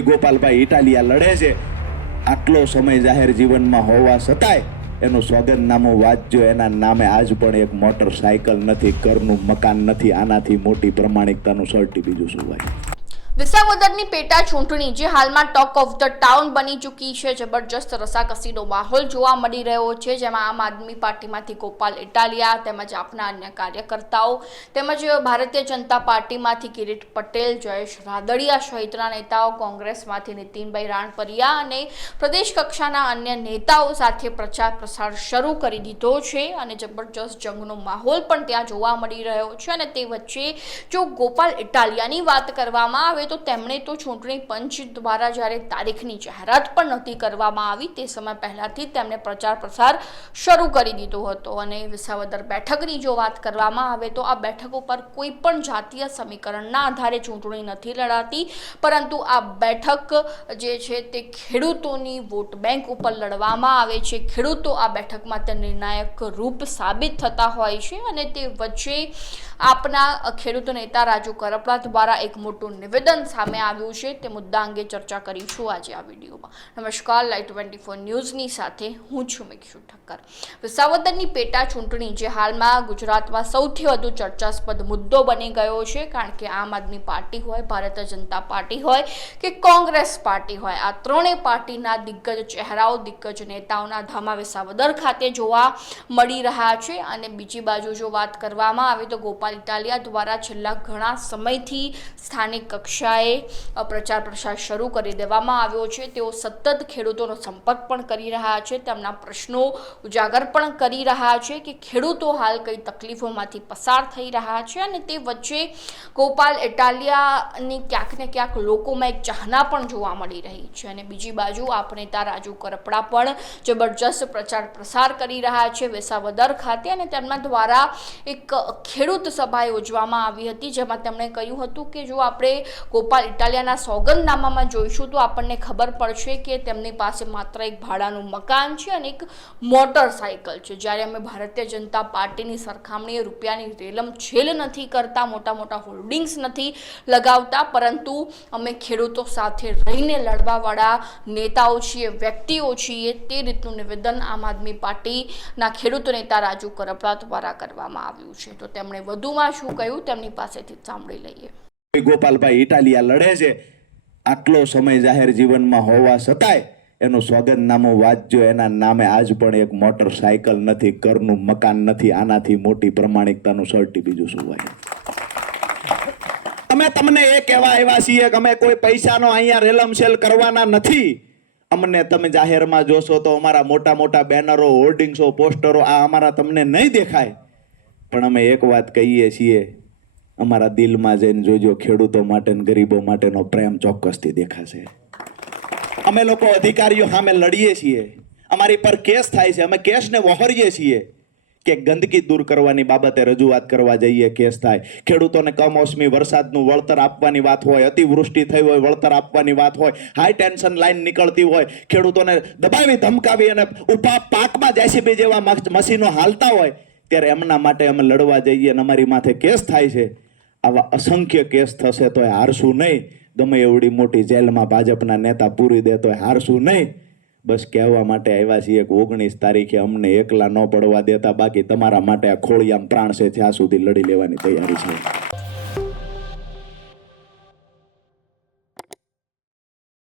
ગોપાલભાઈ ઇટાલિયા લડે છે. આટલો સમય જાહેર જીવનમાં હોવા છતાંય એનું સોગંદનામું વાંચજો. એના નામે આજ પણ એક મોટરસાયકલ નથી, ઘરનું મકાન નથી, આનાથી મોટી પ્રમાણિકતાનું સર્ટી બીજું શું હોય? વિસાવદરની પેટા ચૂંટણી, જે હાલમાં ટોક ઓફ ધ ટાઉન બની ચૂકી છે, જબરજસ્ત રસાકસીનો માહોલ જોવા મળી રહ્યો છે, જેમાં આમ આદમી પાર્ટીમાંથી ગોપાલ ઇટાલિયા તેમજ આપના અન્ય કાર્યકર્તાઓ તેમજ ભારતીય જનતા પાર્ટીમાંથી કિરીટ પટેલ, જયેશ રાદડિયા સહિતના નેતાઓ, કોંગ્રેસમાંથી નીતિનભાઈ રાણપરિયા અને પ્રદેશ કક્ષાના અન્ય નેતાઓ સાથે પ્રચાર પ્રસાર શરૂ કરી દીધો છે અને જબરજસ્ત જંગનો માહોલ પણ ત્યાં જોવા મળી રહ્યો છે અને તે વચ્ચે જો ગોપાલ ઇટાલિયાની વાત કરવામાં આવે તો તેમણે તો ચૂંટણી પંચ દ્વારા જ્યારે તારીખની જાહેરાત પણ નહોતી કરવામાં આવી, તે સમય પહેલાંથી તેમણે પ્રચાર પ્રસાર શરૂ કરી દીધો હતો. અને વિસાવદર બેઠકની જો વાત કરવામાં આવે તો આ બેઠક ઉપર કોઈ પણ જાતીય સમીકરણના આધારે ચૂંટણી નથી લડાતી, પરંતુ આ બેઠક જે છે તે ખેડૂતોની વોટ બેંક ઉપર લડવામાં આવે છે. ખેડૂતો આ બેઠકમાં તે નિર્ણાયક રૂપ સાબિત થતા હોય છે અને તે વચ્ચે આપના ખેડૂત નેતા રાજુ કરપડા દ્વારા એક મોટું નિવેદન સામે આવ્યું છે તે મુદ્દા અંગે ચર્ચા કરીશું આજે આ વિડીયોમાં. નમસ્કાર, લાઈવ ટ્વેન્ટી ફોર ન્યૂઝની સાથે હું છું મિક્ષુ ઠક્કર. વિસાવદરની પેટા ચૂંટણી, જે હાલમાં ગુજરાતમાં સૌથી વધુ ચર્ચાસ્પદ મુદ્દો બની ગયો છે, કારણ કે આમ આદમી પાર્ટી હોય, ભારતીય જનતા પાર્ટી હોય કે કોંગ્રેસ પાર્ટી હોય, આ ત્રણેય પાર્ટીના દિગ્ગજ ચહેરાઓ, દિગ્ગજ નેતાઓના ધામા વિસાવદર ખાતે જોવા મળી રહ્યા છે. અને બીજી બાજુ જો વાત કરવામાં આવે તો ગોપાલ ઇટાલિયા દ્વારા છેલ્લા ઘણા સમયથી સ્થાનિક કક્ષાએ પ્રચાર પ્રસાર શરૂ કરી દેવામાં આવ્યો છે. તેઓ સતત ખેડૂતોનો સંપર્ક પણ કરી રહ્યા છે. તેમના પ્રશ્નો ઉજાગર પણ કરી રહ્યા છે કે ખેડૂતો હાલ કઈ તકલીફોમાંથી પસાર થઈ રહ્યા છે અને તે વચ્ચે ગોપાલ ઇટાલિયાની ક્યાંક ને ક્યાંક લોકોમાં એક ચાહના પણ જોવા મળી રહી છે. અને બીજી બાજુ આપ નેતા રાજુ કરપડા પણ જબરજસ્ત પ્રચાર પ્રસાર કરી રહ્યા છે વેસાવદર ખાતે અને તેમના દ્વારા એક ખેડૂત સભા યોજવામાં આવી હતી. જેમાં તેમણે કહ્યું હતું કે જો આપણે ગોપાલ ઇટાલિયાના સોગંદનામામાં જોઈશું તો આપણને ખબર પડશે કે તેમની પાસે માત્ર એક ભાડાનું મકાન છે અને એક મોટરસાયકલ છે. જ્યારે અમે ભારતીય જનતા પાર્ટીની સરખામણીએ રૂપિયાની રેલમ છેલ નથી કરતા, મોટા મોટા હોર્ડિંગ્સ નથી લગાવતા, પરંતુ અમે ખેડૂતો સાથે રહીને લડવાવાળા નેતાઓ છીએ, વ્યક્તિઓ છીએ, તે રીતનું નિવેદન આમ આદમી પાર્ટીના ખેડૂત નેતા રાજુ કરપડા દ્વારા કરવામાં આવ્યું છે. તો તેમણે વધુમાં શું કહ્યું? તેમની પાસેથી સાંભળી લઈએ. ગોપાલભાઈ ઇટાલિયા લડે છે, આટલો સમય જાહેર જીવનમાં હોવા છતાંય એનું સોગંદનામું વાંચજો. એના નામે આજ પણ એક મોટરસાયકલ નથી, ઘરનું મકાન નથી, આનાથી મોટી પ્રમાણિકતાનું સર્ટી બીજું શું હોય? અમે તમને એ કહેવા આવ્યા છીએ કે અમે કોઈ પૈસાનો અહીંયા રેલમસેલ કરવાના નથી. અમને તમે જાહેરમાં જોશો તો અમારા મોટા મોટા બેનરો હોર્ડિંગ્સો પોસ્ટરો આ અમારા તમને નહીં દેખાય. પણ અમે એક વાત કહીએ છીએ અમારા દિલમાં જઈને જોજો, ખેડૂતો માટે ગરીબો માટેનો પ્રેમ ચોક્કસથી દેખાશે. અમે લોકો અધિકારીઓ સામે લડીએ છીએ. અમારી પર કેસ થાય છે. અમે કેસને વહોરીએ છીએ કે ગંદકી દૂર કરવાની બાબતે રજૂઆત કરવા જઈએ, કેસ થાય. ખેડૂતોને કમોસમી વરસાદનું વળતર આપવાની વાત હોય, અતિવૃષ્ટિ થઈ હોય, વળતર આપવાની વાત હોય હાઈ ટેન્શન લાઈન નીકળતી હોય, ખેડૂતોને દબાવી, ધમકાવી અને ઊભા પાકમાં જેસીબી જેવા મશીનો હાલતા હોય, ત્યારે એમના માટે અમે લડવા જઈએ અને અમારી માથે કેસ થાય છે. આવા અસંખ્ય કેસ થશે તોય હારશું નહીં. ગમે એવડી મોટી જેલમાં ભાજપના નેતા પૂરી દે તોય હારશું નહીં. બસ કહેવા માટે આવ્યા છીએ કે ઓગણીસ તારીખે અમને એકલા ન પડવા દેતા. બાકી તમારા માટે આ ખોળિયામ પ્રાણ છે ત્યાં સુધી લડી લેવાની તૈયારી છે.